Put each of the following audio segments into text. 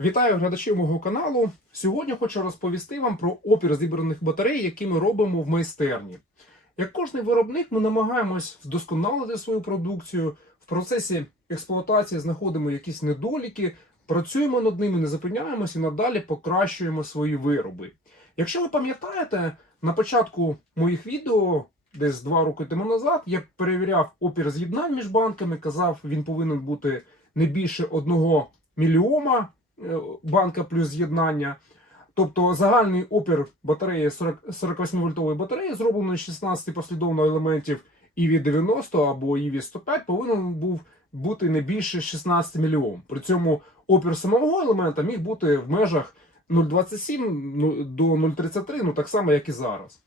Вітаю глядачів мого каналу. Сьогодні хочу розповісти вам про опір зібраних батарей, які ми робимо в майстерні. Як кожний виробник, ми намагаємось вдосконалити свою продукцію. В процесі експлуатації знаходимо якісь недоліки, працюємо над ними, не зупиняємось і надалі покращуємо свої вироби. Якщо ви пам'ятаєте, на початку моїх відео, десь два роки тому назад, я перевіряв опір з'єднань між банками, казав, він повинен бути не більше одного мільйома банка плюс з'єднання. Тобто загальний опір батареї 48-вольтової батареї, зробленої з 16 послідовно елементів EV 90 або EV 105, повинен був бути не більше 16 мільйон. При цьому опір самого елемента міг бути в межах 0,27 ну, до 0,33, ну так само, як і зараз.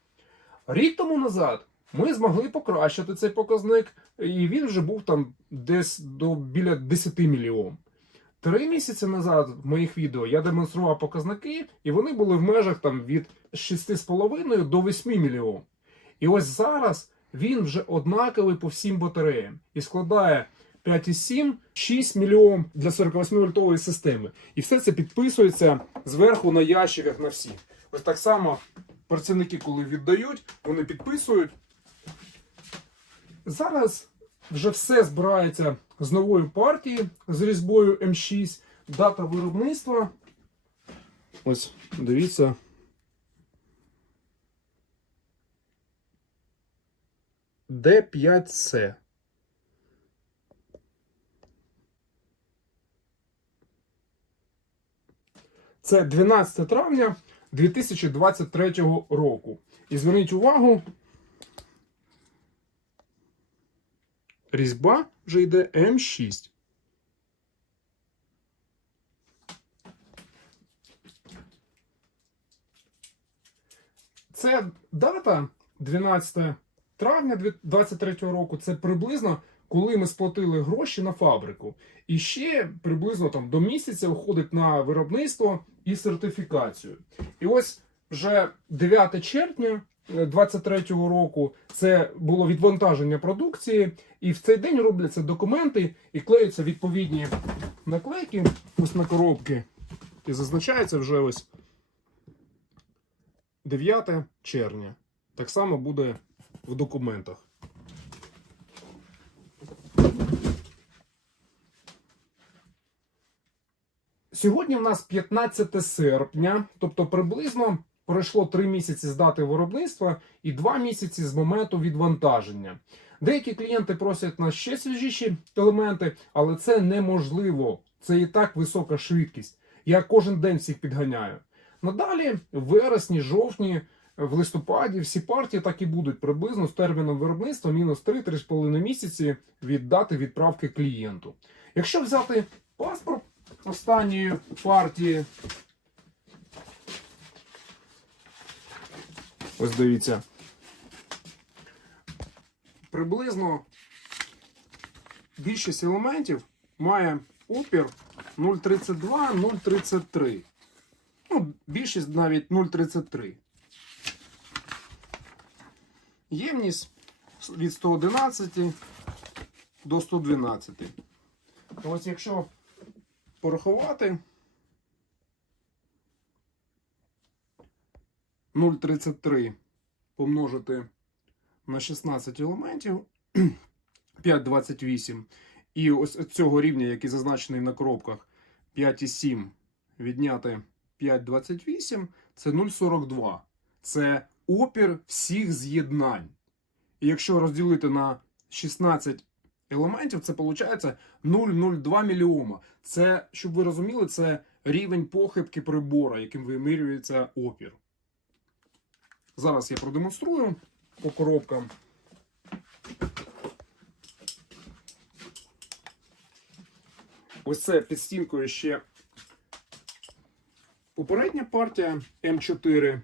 Рік тому назад ми змогли покращити цей показник, і він вже був там десь до біля 10 мільйон. Три місяці назад в моїх відео я демонстрував показники, і вони були в межах там від 6,5 до 8 мільйон. І ось зараз він вже однаковий по всім батареям і складає 5,7, 6 мільйон для 48-вольтової системи. І все це підписується зверху на ящиках на всіх. Ось так само працівники, коли віддають, вони підписують. Зараз вже все збирається з нової партії з різьбою М6. Дата виробництва. Ось, дивіться. Д5С. Це 12 травня 2023 року. І зверніть увагу, різьба вже йде М6. Це дата 12 травня 2023 року. Це приблизно коли ми сплатили гроші на фабрику. І ще приблизно там до місяця виходить на виробництво і сертифікацію. І ось вже 9 червня 23-го року це було відвантаження продукції, і в цей день робляться документи і клеються відповідні наклейки ось на коробки. І зазначається вже ось 9 червня. Так само буде в документах. Сьогодні в нас 15 серпня, тобто приблизно пройшло 3 місяці з дати виробництва і 2 місяці з моменту відвантаження. Деякі клієнти просять на ще свіжіші елементи, але це неможливо. Це і так висока швидкість. Я кожен день всіх підганяю. Надалі, в вересні, жовтні, в листопаді всі партії так і будуть приблизно з терміном виробництва мінус 3-3,5 місяці від дати відправки клієнту. Якщо взяти паспорт останньої партії, ось дивіться, приблизно більшість елементів має опір 0,32-0,33. Ну, більшість навіть 0,33. Ємність від 111 до 112. Ось якщо порахувати 0,33 помножити на 16 елементів 5,28. І ось цього рівня, який зазначений на коробках 5,7 відняти 5,28 це 0,42. Це опір всіх з'єднань. І якщо розділити на 16 елементів, це виходить 0,02 мільйома. Це, щоб ви розуміли, це рівень похибки прибора, яким вимірюється опір. Зараз я продемонструю по коробкам. Ось це під стінкою ще попередня партія М4.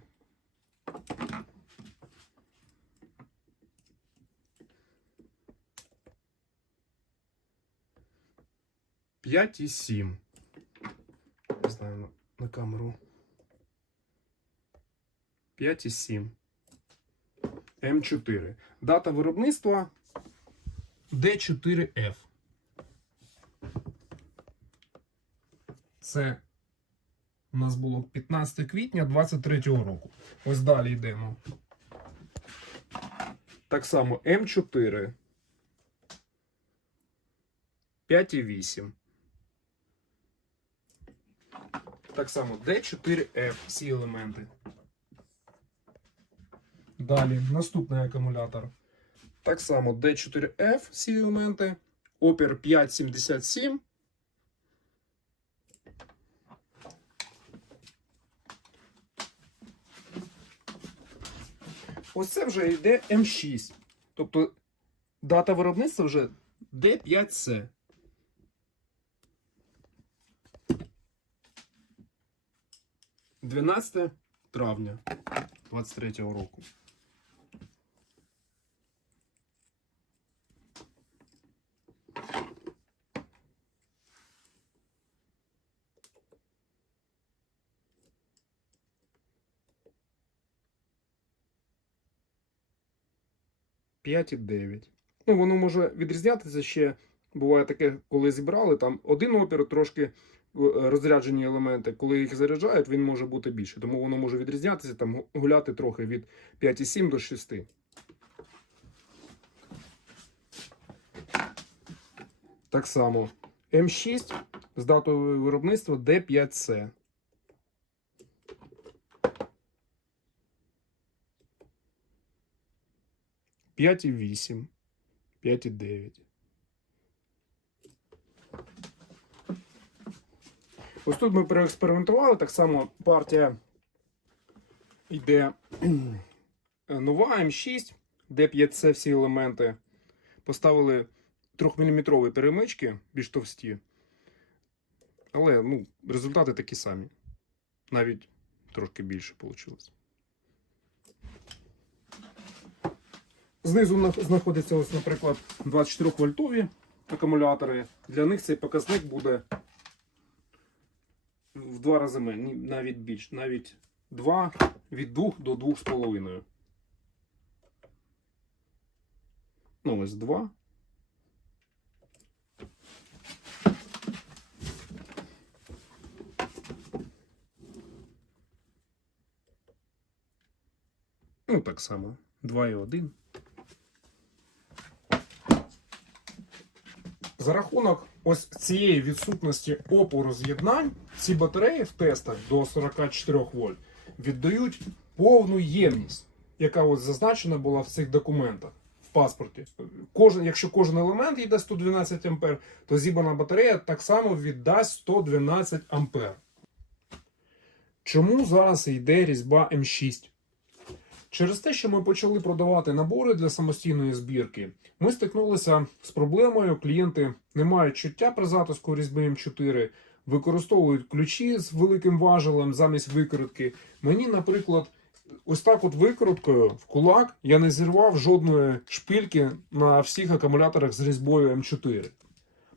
П'ять і сім. Не знаю на, камеру. П'ять і сім. М4. Дата виробництва D4F. Це у нас було 15 квітня 23 року. Ось далі йдемо. Так само М4. 5,8. Так само D4F, всі елементи. Далі наступний акумулятор. Так само D4F, всі елементи. Опір 577. Ось це вже йде М6. Тобто дата виробництва вже D5C. Дванадцяте травня 23-го року. П'ять і дев'ять. Ну, воно може відрізнятися ще. Буває таке, коли зібрали, там один опір, трошки е, розряджені елементи. Коли їх заряджають, він може бути більше. Тому воно може відрізнятися, там гуляти трохи від 5,7 до 6. Так само М6 з датою виробництва D5C. П'ять і вісім, п'ять і дев'ять. Ось тут ми переекспериментували. Так само партія йде нова М6, де 5 c всі елементи. Поставили 3-мм перемички, більш товсті. Але ну, результати такі самі. Навіть трошки більше вийшло. Знизу на- знаходиться, ось, наприклад, 24 вольтові акумулятори. Для них цей показник буде в два рази менше, навіть більше, навіть 2 від 2 до 2,5. Ну, ось 2. Ну, так само. 2,1. За рахунок ось цієї відсутності опору з'єднань, ці батареї в тестах до 44 вольт віддають повну ємність, яка ось зазначена була в цих документах в паспорті. Кожен, якщо кожен елемент йде 112 ампер, то зібрана батарея так само віддасть 112 ампер. Чому зараз йде різьба М6? Через те, що ми почали продавати набори для самостійної збірки, ми стикнулися з проблемою. Клієнти не мають чуття при запуску різьби М4, використовують ключі з великим важелем замість викрутки. Мені, наприклад, ось так от викруткою в кулак я не зірвав жодної шпильки на всіх акумуляторах з різьбою М4.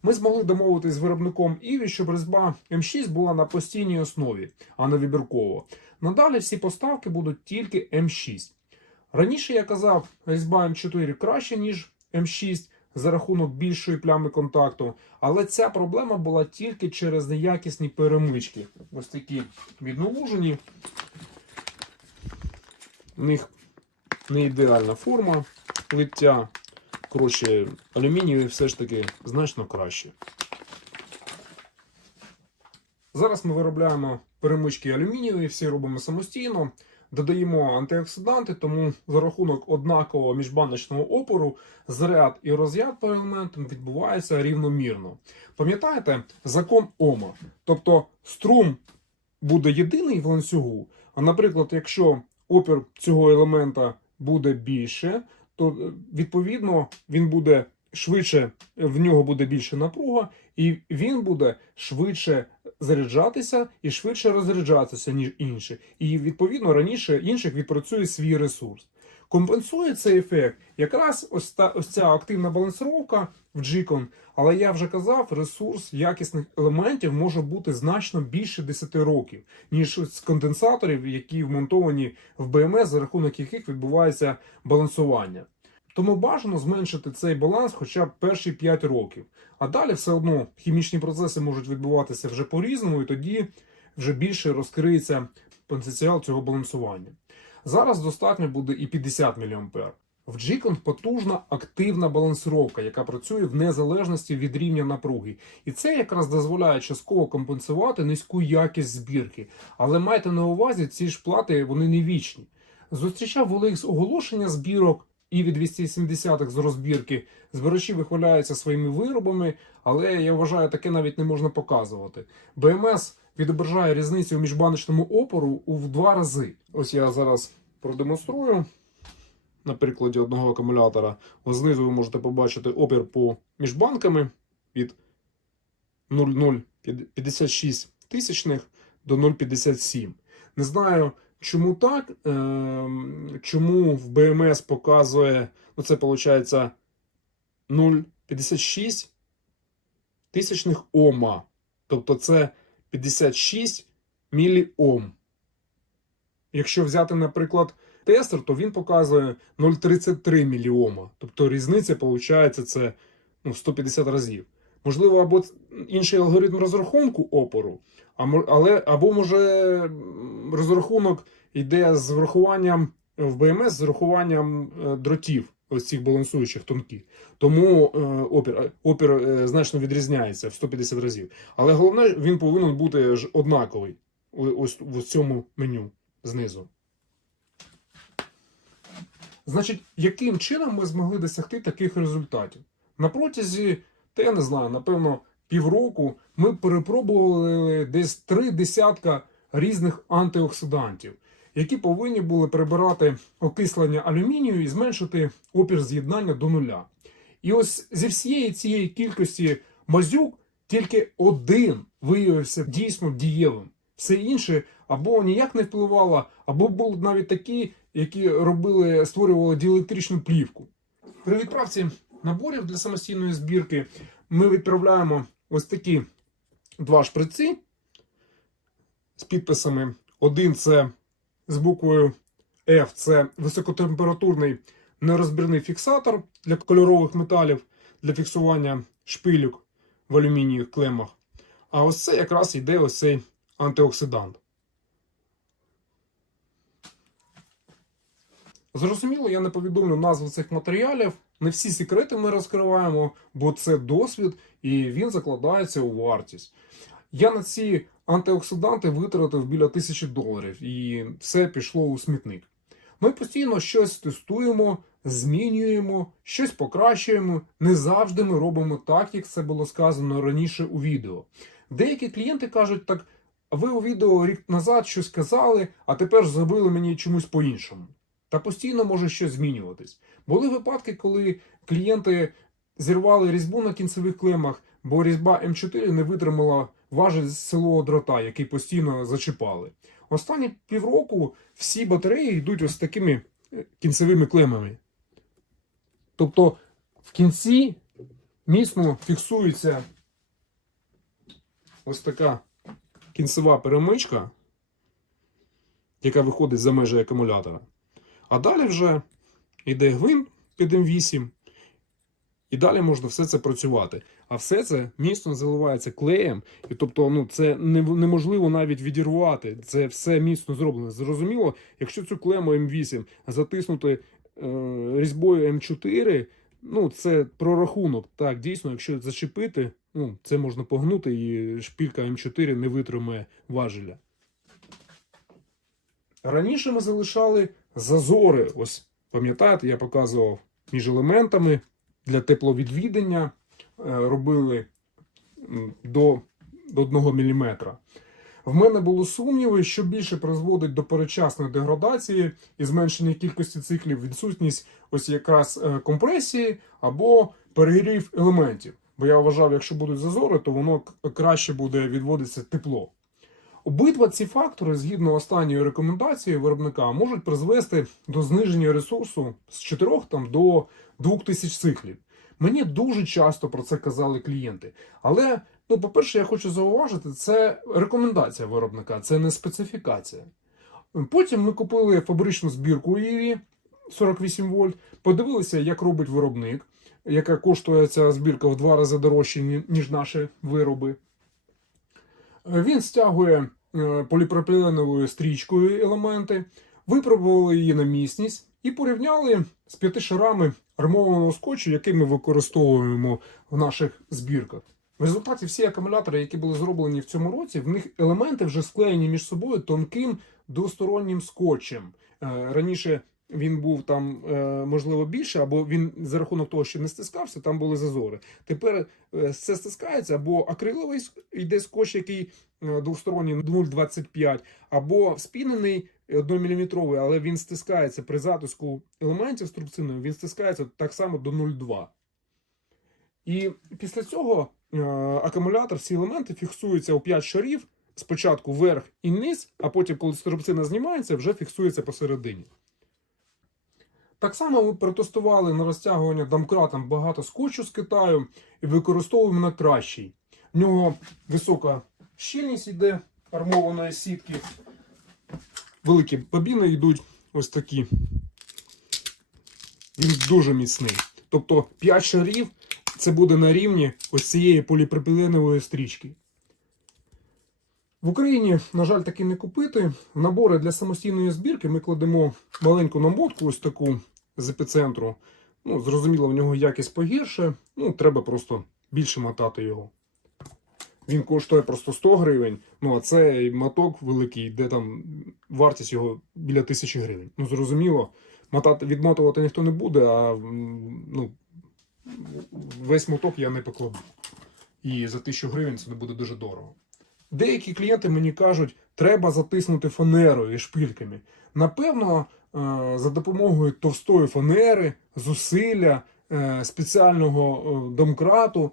Ми змогли домовитись з виробником Іві, щоб різьба М6 була на постійній основі, а не вибірково. Надалі всі поставки будуть тільки М6. Раніше я казав, різьба М4 краще, ніж М6 за рахунок більшої плями контакту, але ця проблема була тільки через неякісні перемички. Ось такі відновужені. У них не ідеальна форма лиття. Коротше, алюмінієві все ж таки значно краще. Зараз ми виробляємо перемички алюмінієві, всі робимо самостійно. Додаємо антиоксиданти, тому за рахунок однакового міжбаночного опору заряд і розряд по елементам відбувається рівномірно. Пам'ятаєте закон Ома? Тобто струм буде єдиний в ланцюгу. А наприклад, якщо опір цього елемента буде більше, то е, відповідно він буде швидше, в нього буде більше напруга, і він буде швидше заряджатися і швидше розряджатися, ніж інші. І відповідно раніше інших відпрацює свій ресурс. Компенсує цей ефект якраз ось та ось ця активна балансировка в G-Con, але я вже казав, ресурс якісних елементів може бути значно більше 10 років, ніж з конденсаторів, які вмонтовані в БМС, за рахунок яких відбувається балансування. Тому бажано зменшити цей баланс хоча б перші 5 років. А далі все одно хімічні процеси можуть відбуватися вже по-різному, і тоді вже більше розкриється потенціал цього балансування. Зараз достатньо буде і 50 мА. В G-Con потужна активна балансировка, яка працює в незалежності від рівня напруги. І це якраз дозволяє частково компенсувати низьку якість збірки. Але майте на увазі, ці ж плати вони не вічні. Зустрічав OLX оголошення збірок і від 270-х з розбірки. Збирачі вихваляються своїми виробами, але я вважаю, таке навіть не можна показувати. БМС відображає різницю в міжбаночному опору у в два рази. Ось я зараз продемонструю на прикладі одного акумулятора. Ось знизу ви можете побачити опір по міжбанками від 0,056 тисячних до 0,57. Не знаю, чому так. ем, Чому в БМС показує, ну це виходить 0,56 тисячних Ома. Тобто це 56 міліом. Якщо взяти, наприклад, тестер, то він показує 0,33 міліома. Тобто різниця виходить це ну, 150 разів. Можливо, або інший алгоритм розрахунку опору, але або може розрахунок йде з врахуванням в БМС з врахуванням е, дротів, ось цих балансуючих тонких. Тому е, опір, опір е, значно відрізняється в 150 разів. Але головне, він повинен бути ж однаковий ось в цьому меню знизу. Значить, яким чином ми змогли досягти таких результатів? На протязі, та я не знаю, напевно, півроку ми перепробували десь три десятка різних антиоксидантів, які повинні були прибирати окислення алюмінію і зменшити опір з'єднання до нуля. І ось зі всієї цієї кількості мазюк тільки один виявився дійсно дієвим. Все інше або ніяк не впливало, або були навіть такі, які робили, створювали діелектричну плівку. При відправці наборів для самостійної збірки ми відправляємо ось такі два шприци з підписами. Один це з буквою F, це високотемпературний нерозбірний фіксатор для кольорових металів для фіксування шпилюк в алюмінієвих клемах. А ось це якраз йде ось цей антиоксидант. Зрозуміло, я не повідомлю назву цих матеріалів. Не всі секрети ми розкриваємо, бо це досвід і він закладається у вартість. Я на ці антиоксиданти витратив біля тисячі доларів, і все пішло у смітник. Ми постійно щось тестуємо, змінюємо, щось покращуємо. Не завжди ми робимо так, як це було сказано раніше у відео. Деякі клієнти кажуть так: ви у відео рік назад щось казали, а тепер зробили мені чомусь по-іншому. Та постійно може щось змінюватись. Були випадки, коли клієнти зірвали різьбу на кінцевих клемах, бо різьба М4 не витримала важель з силового дрота, який постійно зачіпали. Останні півроку всі батареї йдуть ось такими е, кінцевими клемами. Тобто в кінці міцно фіксується ось така кінцева перемичка, яка виходить за межі акумулятора. А далі вже йде гвинт під М8, і далі можна все це працювати. А все це міцно заливається клеєм, і тобто ну, це неможливо навіть відірвати. Це все міцно зроблено. Зрозуміло, якщо цю клему М8 затиснути е, різьбою М4, ну це прорахунок. Так, дійсно, якщо зачепити, ну, це можна погнути, і шпілька М4 не витримає важеля. Раніше ми залишали зазори. Ось пам'ятаєте, я показував між елементами для тепловідвідення. е, Робили до, до 1 мм. В мене було сумніви, що більше призводить до передчасної деградації і зменшення кількості циклів, відсутність ось якраз е, компресії або перегрів елементів. Бо я вважав, якщо будуть зазори, то воно краще буде відводитися тепло. Обидва ці фактори, згідно останньої рекомендації виробника, можуть призвести до зниження ресурсу з 4 там, до 2000 циклів. Мені дуже часто про це казали клієнти. Але, ну, по-перше, я хочу зауважити, це рекомендація виробника, це не специфікація. Потім ми купили фабричну збірку EV 48 вольт, подивилися, як робить виробник, яка коштує ця збірка в два рази дорожче, ніж наші вироби. Він стягує е, поліпропіленовою стрічкою елементи, випробували її на міцність і порівняли з п'яти шарами армованого скотчу, який ми використовуємо в наших збірках. В результаті всі акумулятори, які були зроблені в цьому році, в них елементи вже склеєні між собою тонким двостороннім скотчем. Е, Раніше він був там, е, можливо, більше, або він за рахунок того, що не стискався, там були зазори. Тепер е, це стискається, або акриловий йде скотч, який е, двосторонній 0,25, або спінений 1-мм, але він стискається при затиску елементів струбциною, він стискається так само до 0,2. І після цього акумулятор, всі елементи фіксуються у 5 шарів, спочатку вверх і низ, а потім, коли струбцина знімається, вже фіксується посередині. Так само ми протестували на розтягування домкратом багато скотчу з Китаю і використовуємо на кращий. В нього висока щільність йде армованої сітки. Великі бобіни йдуть ось такі. Він дуже міцний. Тобто 5 шарів це буде на рівні ось цієї поліпропіленової стрічки. В Україні, на жаль, таки не купити. Набори для самостійної збірки ми кладемо маленьку намотку, ось таку з епіцентру. Ну, зрозуміло, в нього якість погірше. Ну, треба просто більше мотати його. Він коштує просто 100 гривень. Ну, а цей моток великий, де там вартість його біля 1000 гривень. Ну, зрозуміло, мотати, відмотувати ніхто не буде, а ну, весь моток я не покладу. І за 1000 гривень це буде дуже дорого. Деякі клієнти мені кажуть, треба затиснути фанерою і шпильками. Напевно, е, за допомогою товстої фанери, зусилля, е, спеціального е, домкрату,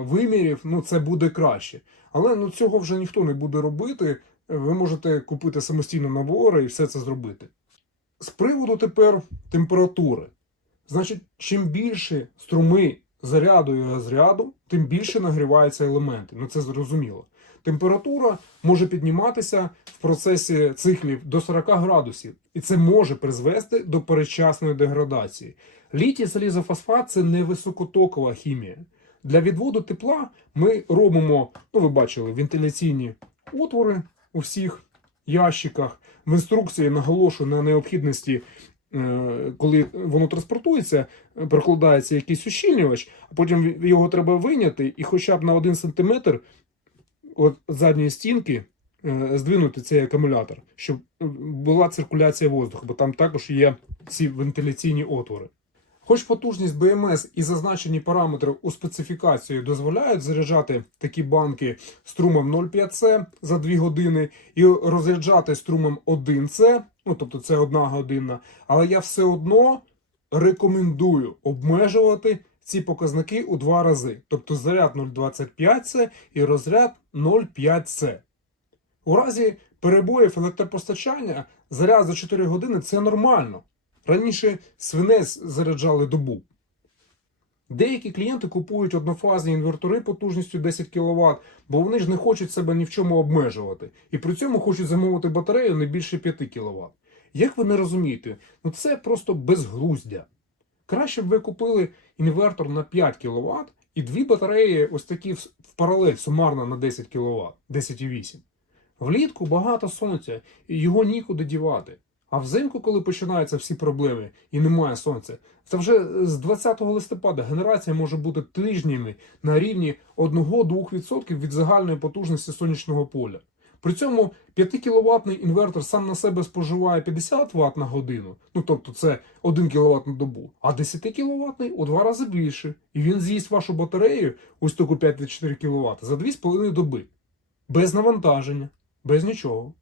вимірів, ну це буде краще. Але ну, цього вже ніхто не буде робити. Ви можете купити самостійно набори і все це зробити. З приводу тепер температури. Значить, чим більше струми заряду і розряду, тим більше нагріваються елементи. Ну це зрозуміло. Температура може підніматися в процесі циклів до 40 градусів, і це може призвести до передчасної деградації. Літій залізофосфат це не високотокова хімія. Для відводу тепла ми робимо, ну ви бачили, вентиляційні отвори у всіх ящиках. В інструкції наголошую на необхідності, коли воно транспортується, е, прокладається якийсь ущільнювач, а потім його треба вийняти і хоча б на 1 см от задньої стінки е, здвинути цей акумулятор, щоб е, була циркуляція воздуху, бо там також є ці вентиляційні отвори. Хоч потужність БМС і зазначені параметри у специфікації дозволяють заряджати такі банки струмом 0,5С за 2 години і розряджати струмом 1С, ну тобто це одна година, але я все одно рекомендую обмежувати ці показники у два рази. Тобто заряд 0,25С і розряд 0,5С. У разі перебоїв електропостачання заряд за 4 години це нормально. Раніше свинець заряджали добу. Деякі клієнти купують однофазні інвертори потужністю 10 кВт, бо вони ж не хочуть себе ні в чому обмежувати. І при цьому хочуть замовити батарею не більше 5 кВт. Як ви не розумієте, ну це просто безглуздя. Краще б ви купили інвертор на 5 кВт і дві батареї ось такі в паралель сумарно на 10 кВт, 10,8. Влітку багато сонця, і його нікуди дівати. А взимку, коли починаються всі проблеми і немає сонця, це вже з 20 листопада генерація може бути тижнями на рівні 1-2% від загальної потужності сонячного поля. При цьому 5 кВт інвертор сам на себе споживає 50 Вт на годину, ну тобто це 1 кВт на добу, а 10 кВт у два рази більше. І він з'їсть вашу батарею, ось таку 5,4 кВт, за 2,5 доби. Без навантаження, без нічого.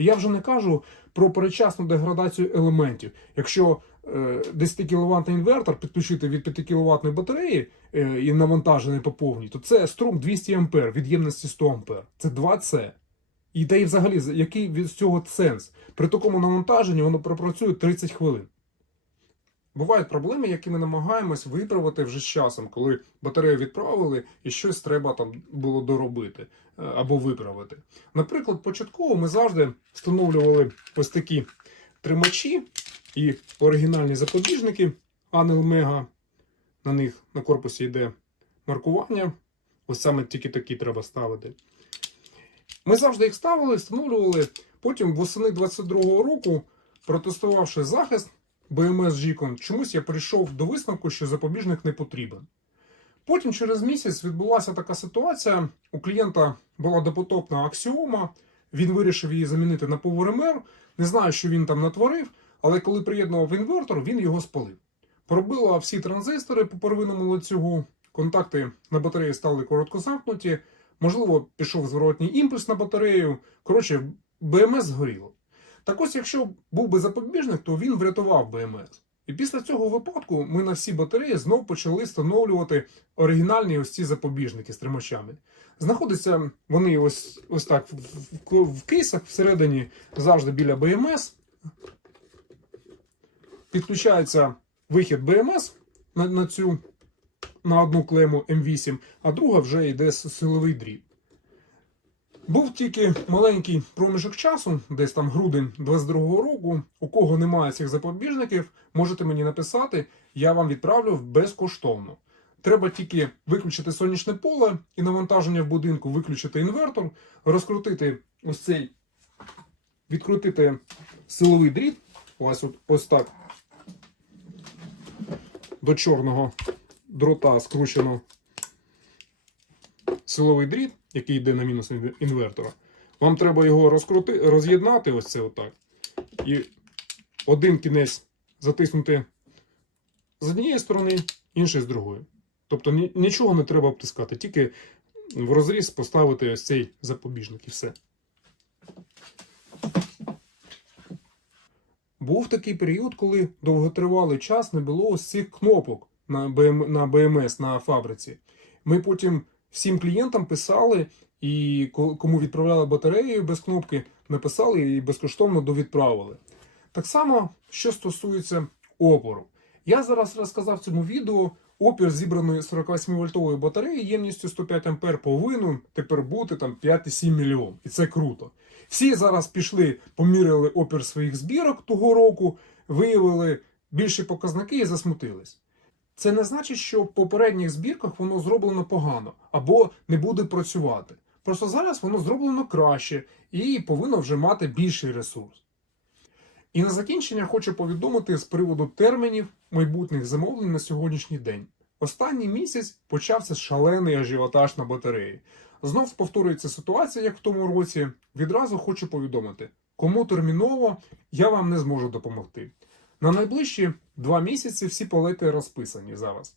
І я вже не кажу про перечасну деградацію елементів. Якщо е, 10 кВт інвертор підключити від 5 кВт батареї е, і навантажений по повній, то це струм 200 А від ємності 100 А. Це 2С. І та й взагалі, який від цього сенс? При такому навантаженні воно пропрацює 30 хвилин. Бувають проблеми, які ми намагаємось виправити вже з часом, коли батарею відправили і щось треба там було доробити е, або виправити. Наприклад, початково ми завжди встановлювали ось такі тримачі і оригінальні запобіжники Anel Mega. На них на корпусі йде маркування. Ось саме тільки такі треба ставити. Ми завжди їх ставили, встановлювали. Потім восени 22-го року, протестувавши захист БМС Жікон, чомусь я прийшов до висновку, що запобіжник не потрібен. Потім через місяць відбулася така ситуація. У клієнта була допотопна аксіома, він вирішив її замінити на PowerMR. Не знаю, що він там натворив, але коли приєднував інвертор, він його спалив. Пробило всі транзистори по первинному ланцюгу, контакти на батареї стали короткозамкнуті, можливо, пішов зворотній імпульс на батарею. Коротше, БМС згоріло. Так ось, якщо був би запобіжник, то він врятував БМС. І після цього випадку ми на всі батареї знов почали встановлювати оригінальні ось ці запобіжники з тримачами. Знаходяться вони ось, ось так в, кейсах всередині завжди біля БМС. Підключається вихід БМС на, на цю на одну клему М8, а друга вже йде силовий дріт. Був тільки маленький проміжок часу, десь там грудень 22-го року. У кого немає цих запобіжників, можете мені написати, я вам відправлю безкоштовно. Треба тільки виключити сонячне поле і навантаження в будинку, виключити інвертор, розкрутити ось цей, відкрутити силовий дріт. Ось, от- ось так. До чорного дрота скручено силовий дріт, який йде на мінус інвертора. Вам треба його розкрути, роз'єднати, ось це отак. І один кінець затиснути з однієї сторони, інший з другої. Тобто нічого не треба обтискати, тільки в розріз поставити ось цей запобіжник і все. Був такий період, коли довготривалий час не було ось цих кнопок на, БМС на фабриці. Ми потім всім клієнтам писали, і кому відправляли батарею без кнопки, написали і безкоштовно довідправили. Так само, що стосується опору. Я зараз розказав в цьому відео опір зібраної 48-вольтової батареї ємністю 105 А повинен тепер бути там 5,7 мільйон. І це круто. Всі зараз пішли, поміряли опір своїх збірок того року, виявили більші показники і засмутились. Це не значить, що в попередніх збірках воно зроблено погано або не буде працювати. Просто зараз воно зроблено краще і повинно вже мати більший ресурс. І на закінчення хочу повідомити з приводу термінів майбутніх замовлень на сьогоднішній день. Останній місяць почався шалений ажіотаж на батареї. Знов повторюється ситуація, як в тому році. Відразу хочу повідомити, кому терміново я вам не зможу допомогти. На найближчі два місяці всі палети розписані зараз.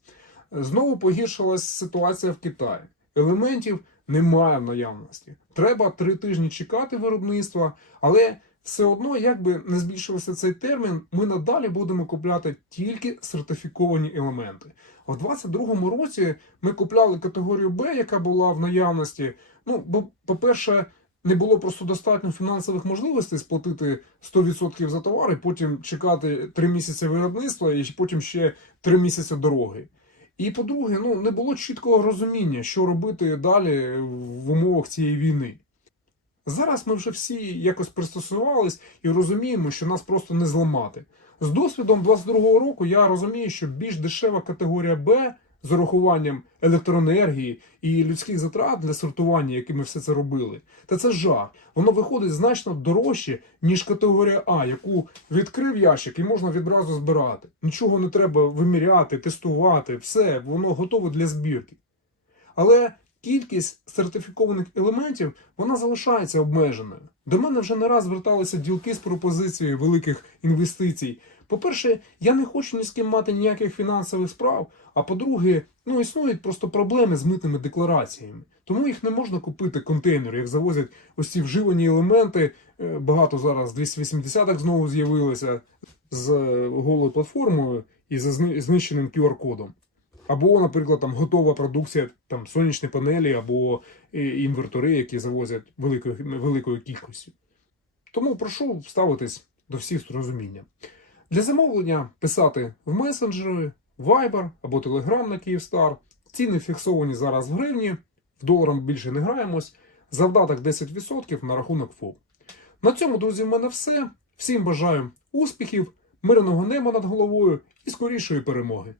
Знову погіршилась ситуація в Китаї. Елементів немає в наявності. Треба три тижні чекати виробництва, але все одно, як би не збільшився цей термін, ми надалі будемо купляти тільки сертифіковані елементи. А в 22-му році ми купляли категорію Б, яка була в наявності. Ну, бо, по-перше, не було просто достатньо фінансових можливостей сплатити 100% за товар і потім чекати 3 місяці виробництва і потім ще 3 місяці дороги. І по-друге, ну не було чіткого розуміння, що робити далі в умовах цієї війни. Зараз ми вже всі якось пристосувались і розуміємо, що нас просто не зламати. З досвідом 22-го року я розумію, що більш дешева категорія Б з урахуванням електроенергії і людських затрат для сортування, якими все це робили. Та це жах. Воно виходить значно дорожче, ніж категорія А, яку відкрив ящик і можна відразу збирати. Нічого не треба виміряти, тестувати, все, воно готове для збірки. Але кількість сертифікованих елементів вона залишається обмеженою. До мене вже не раз зверталися ділки з пропозицією великих інвестицій. По-перше, я не хочу ні з ким мати ніяких фінансових справ. А по-друге, ну існують просто проблеми з митними деклараціями. Тому їх не можна купити контейнер, як завозять ось ці вживані елементи. Е, Багато зараз 280-х знову з'явилося з е, голою платформою і з знищеним QR-кодом. Або, наприклад, там готова продукція, там сонячні панелі, або е, інвертори, які завозять великою, великою кількістю. Тому прошу ставитись до всіх з розумінням. Для замовлення писати в месенджери, Viber або Telegram на Київстар. Ціни фіксовані зараз в гривні, в доларах більше не граємось. Завдаток 10% на рахунок ФОП. На цьому, друзі, в мене все. Всім бажаю успіхів, мирного неба над головою і скорішої перемоги.